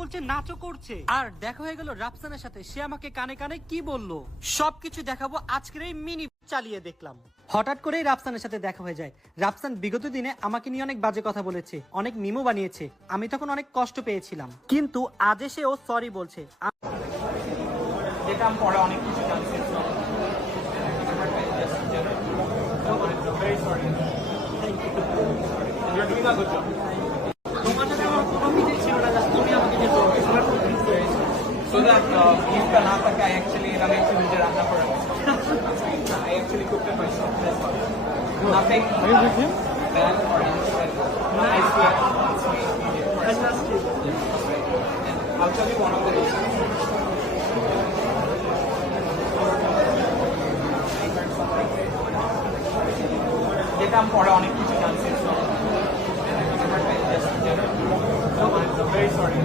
বলছে নাচও করছে, আর দেখা হয়ে গেল রাফসানের সাথে। সে আমাকে কানে কানে কি বললো সবকিছু দেখাবো আজকের এই মিনি চালিয়ে দেখলাম। হঠাৎ করেই রাফসানের সাথে দেখা হয়ে যায়। রাফসান বিগত দিনে আমাকে নিয়ে অনেক বাজে কথা বলেছে, অনেক মিমো বানিয়েছে। আমি তখন অনেক কষ্ট পেয়েছিলাম, কিন্তু আজ এসে ও সরি বলছে। যেটা আমি পরে অনেক কিছু জানছি। তোমার সাথে আমার কোনো মিটিং ছিল না, তুমি আমাকে যে So that if না থাকে I actually নিজে রান্না করে I actually cooked it myself. That's all. Nothing. Are you with him? Bad or anything. No, I swear. I'll tell you one of the reasons. যেটা আমি পরে অনেক কিছু জানছি। So I'm very sorry.